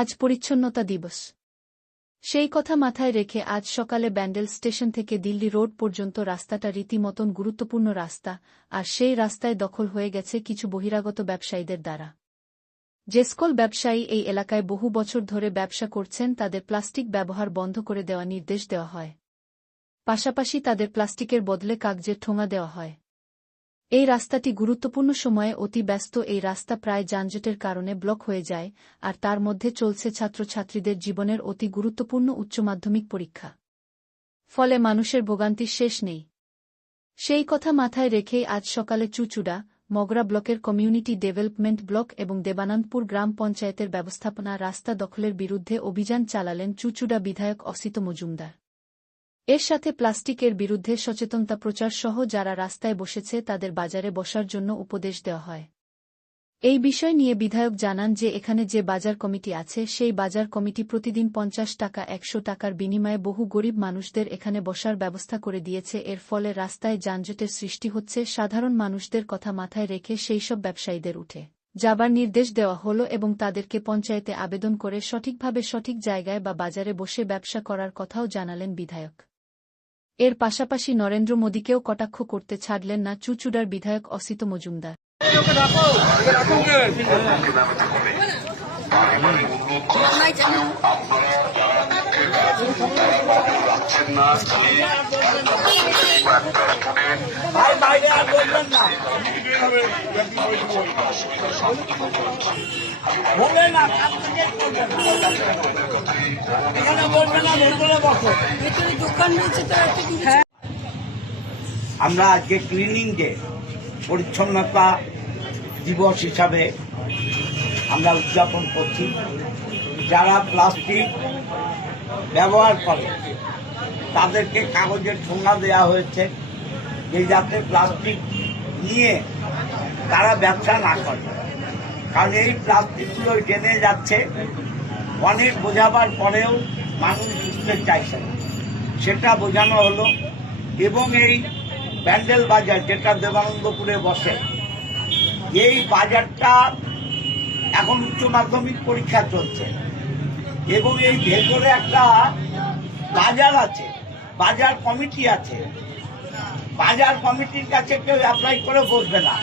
আজ পরিচ্ছন্নতা দিবস। সেই কথা মাথায় রেখে আজ সকালে ব্যান্ডেল স্টেশন থেকে দিল্লি রোড পর্যন্ত রাস্তাটা রীতিমতন গুরুত্বপূর্ণ রাস্তা, আর সেই রাস্তায় দখল হয়ে গেছে কিছু বহিরাগত ব্যবসায়ীদের দ্বারা। যে সকল ব্যবসায়ী এই এলাকায় বহু বছর ধরে ব্যবসা করছেন তাদের প্লাস্টিক ব্যবহার বন্ধ করে দেওয়া নির্দেশ দেওয়া হয়। পাশাপাশি তাদের প্লাস্টিকের বদলে কাগজের ঠোঙা দেওয়া হয়। এই রাস্তাটি গুরুত্বপূর্ণ সময়ে অতি ব্যস্ত। এই রাস্তা প্রায় যানজটের কারণে ব্লক হয়ে যায়, আর তার মধ্যে চলছে ছাত্রছাত্রীদের জীবনের অতি গুরুত্বপূর্ণ উচ্চ মাধ্যমিক পরীক্ষা। ফলে মানুষের ভোগান্তির শেষ নেই। সেই কথা মাথায় রেখেই আজ সকালে চুচুড়া, মগরা ব্লকের কমিউনিটি ডেভেলপমেন্ট ব্লক এবং দেবানন্দপুর গ্রাম পঞ্চায়েতের ব্যবস্থাপনা রাস্তা দখলের বিরুদ্ধে অভিযান চালালেন চুচুড়া বিধায়ক অসিত মজুমদার। এর সাথে প্লাস্টিকের বিরুদ্ধে সচেতনতা প্রচার সহ যারা রাস্তায় বসেছে তাদের বাজারে বসার জন্য উপদেশ দেওয়া হয়। এই বিষয় নিয়ে বিধায়ক জানান যে এখানে যে বাজার কমিটি আছে সেই বাজার কমিটি প্রতিদিন ৫০ টাকা ১০০ টাকার বিনিময়ে বহু গরিব মানুষদের এখানে বসার ব্যবস্থা করে দিয়েছে। এর ফলে রাস্তায় যানজটের সৃষ্টি হচ্ছে। সাধারণ মানুষদের কথা মাথায় রেখে সেই সব ব্যবসায়ীদের উঠে যাবার নির্দেশ দেওয়া হলো এবং তাদেরকে পঞ্চায়েতে আবেদন করে সঠিকভাবে সঠিক জায়গায় বা বাজারে বসে ব্যবসা করার কথাও জানালেন বিধায়ক। এর পাশাপাশি নরেন্দ্র মোদীকেও কটাক্ষ করতে ছাড়লেন না চুচুড়ার বিধায়ক অসিত মজুমদার। আমরা আজকে ক্লিনিং ডে পরিচ্ছন্নতা দিবস হিসাবে আমরা উদযাপন করছি। যারা প্লাস্টিক ব্যবহার করে তাদেরকে কাগজের ঠোঙা দেওয়া হয়েছে, যে যাতে প্লাস্টিক নিয়ে তারা ব্যবসা না করে। কারণ এই প্লাস্টিকগুলো টেনে যাচ্ছে, অনেক বোঝাবার পরেও মানুষ বুঝতে চাইছে না, সেটা বোঝানো হলো। এবং এই ব্যান্ডেল বাজার যেটা দেবানন্দপুরে বসে, এই বাজারটা এখন উচ্চ মাধ্যমিক পরীক্ষা চলছে এবং এই ভেতরে একটা বাজার আছে, বাজার কমিটি আছে। বাজার কমিটির কাছে কেউ অ্যাপ্লাই করে বসবে না,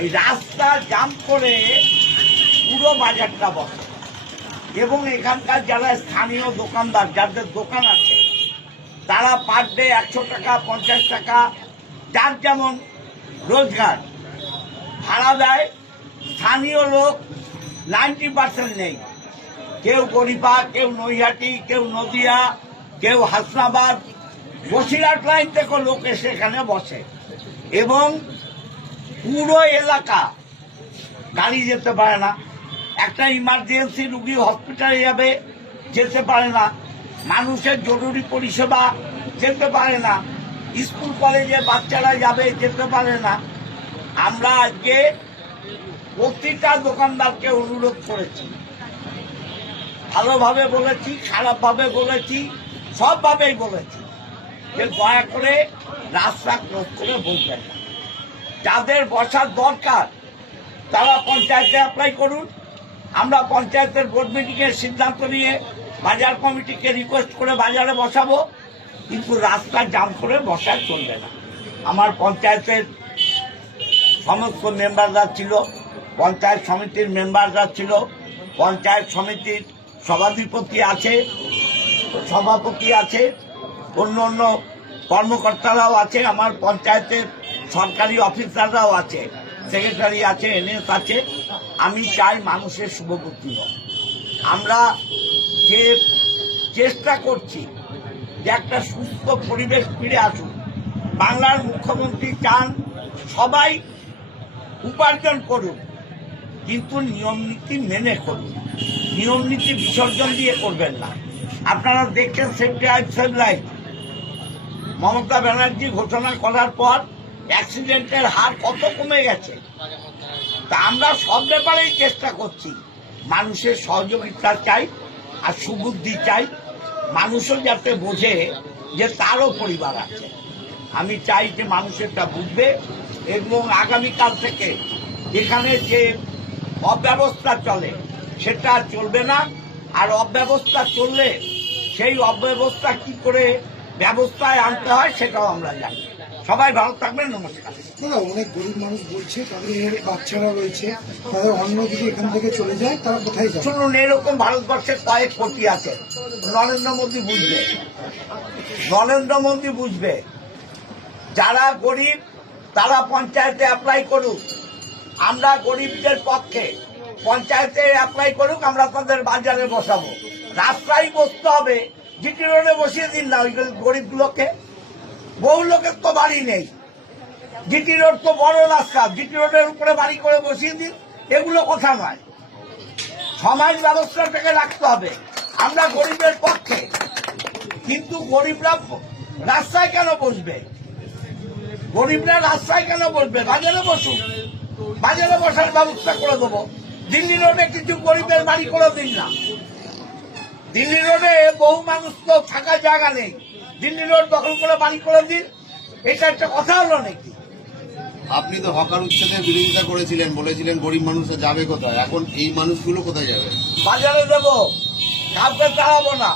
এই রাস্তা জাম করে পুরো বাজারটা বসে। এবং এখানকার যারা স্থানীয় দোকানদার, যাদের দোকান আছে, তারা পার ডে ১০০ টাকা ৫০ টাকা যার যেমন রোজগার ভাড়া দেয়। স্থানীয় লোক 90% নেই, কেউ গরিবা, কেউ নৈহাটি, কেউ নদিয়া, কেউ হাসনাবাদ, বসিরহাট লাইন থেকে লোক এসে এখানে বসে। এবং পুরো এলাকা গাড়ি যেতে পারে না, একটা ইমার্জেন্সি রুগী হসপিটালে যাবে যেতে পারে না, মানুষের জরুরি পরিষেবা যেতে পারে না, স্কুল কলেজে বাচ্চারা যাবে যেতে পারে না। আমরা আজকে প্রতিটা দোকানদারকে অনুরোধ করেছি, ভালোভাবে বলেছি, খারাপভাবে বলেছি, সবভাবেই বলেছি যে দয়া করে রাস্তা ক্লোজ করে বসবেন না। যাদের বসার দরকার তারা পঞ্চায়েতে অ্যাপ্লাই করুন। আমরা পঞ্চায়েতের বোর্ড মিটিংয়ের সিদ্ধান্ত নিয়ে বাজার কমিটিকে রিকোয়েস্ট করে বাজারে বসাবো, কিন্তু রাস্তা জাম করে বসা চলবে না। আমার পঞ্চায়েতের সমস্ত মেম্বাররা ছিল, পঞ্চায়েত সমিতির মেম্বাররা ছিল, পঞ্চায়েত সমিতির সভাধিপতি আছে, সভাপতি আছে, অন্য অন্য কর্মকর্তারাও আছে, আমার পঞ্চায়েতের সরকারি অফিসাররাও আছে, সেক্রেটারি আছে, এনএস আছে। আমি চাই মানুষের শুভবুদ্ধি হোক। আমরা যে চেষ্টা করছি যে একটা সুস্থ পরিবেশ ফিরে আসুক। বাংলার মুখ্যমন্ত্রী চান সবাই উপার্জন করুন, কিন্তু নিয়ম নীতি মেনে করুন। নিয়ম নীতি বিসর্জন দিয়ে করবেন না। আপনারা দেখছেন সেভ লাইফ মমতা ব্যানার্জি ঘোষণা করার পর অ্যাক্সিডেন্টের হার কত কমে গেছে। তা আমরা সব ব্যাপারেই চেষ্টা করছি। মানুষের সহযোগিতা চাই আর সুবুদ্ধি চাই, মানুষও যাতে বোঝে যে তারও পরিবার আছে। আমি চাই যে মানুষেরটা বুঝবে এবং আগামীকাল থেকে এখানে যে অব্যবস্থা চলে সেটা চলবে না। আর অব্যবস্থা চললে সেই অব্যবস্থা কি করে ব্যবস্থায় আনতে হয় সেটাও আমরা জানি। সবাই ভালো থাকবেন, নমস্কার। দাদা, অনেক গরিব মানুষ বলছে তাদের বাচ্চারা রয়েছে, তাদের অন্য যদি এখান থেকে চলে যায় তারা কোথায় যায়? শুনুন, এরকম ভারতবর্ষে কয়েক কোটি আছে। নরেন্দ্র মোদী বুঝবে, নরেন্দ্র মোদী বুঝবে। যারা গরিব তারা পঞ্চায়েতে অ্যাপ্লাই করুক, আমরা গরিবদের পক্ষে। পঞ্চায়েতে অ্যাপ্লাই করুক, আমরা তাদের বাজারে বসাবো। রাস্তায় বসতে হবে, জিটি রোডে বসিয়ে দিন না ওই গরিবগুলোকে। বহু লোকের তো বাড়ি নেই, জিটি রোড তো বড় রাস্তা, জিটি রোডের উপরে বাড়ি করে বসিয়ে দিন। এগুলো কথা নয়, সমাজ ব্যবস্থাটাকে রাখতে হবে। আমরা গরিবের পক্ষে, কিন্তু গরিবরা রাস্তায় কেন বসবে? গরিবরা রাস্তায় কেন বসবে? বাজারে বসুন, বাজারে বসার ব্যবস্থা করে দেবো। দিল্লি রোডে কিছু গরিবের বাড়ি করে দিন না। দিল্লি রোডে বহু মানুষ তো থাকার জায়গা নেই, দিল্লি রোড দখল করে বাড়ি করে দিন। এটা একটা কথা হলো নাকি? আপনি তো হকার উচ্ছেদের বিরোধিতা করেছিলেন, বলেছিলেন গরিব মানুষরা যাবে কোথায়, এখন এই মানুষগুলো কোথায় যাবে? বাজারে দেবো, কাউকে তাড়াবো না,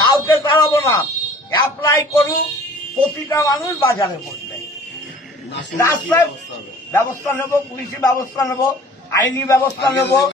কাউকে তাড়াবো না। অ্যাপ্লাই করুক, প্রতিটা মানুষ বাজারে বসবে। রাস্তায় ব্যবস্থা নেবো, পুলিশি ব্যবস্থা নেবো, আইনি ব্যবস্থা নেবো।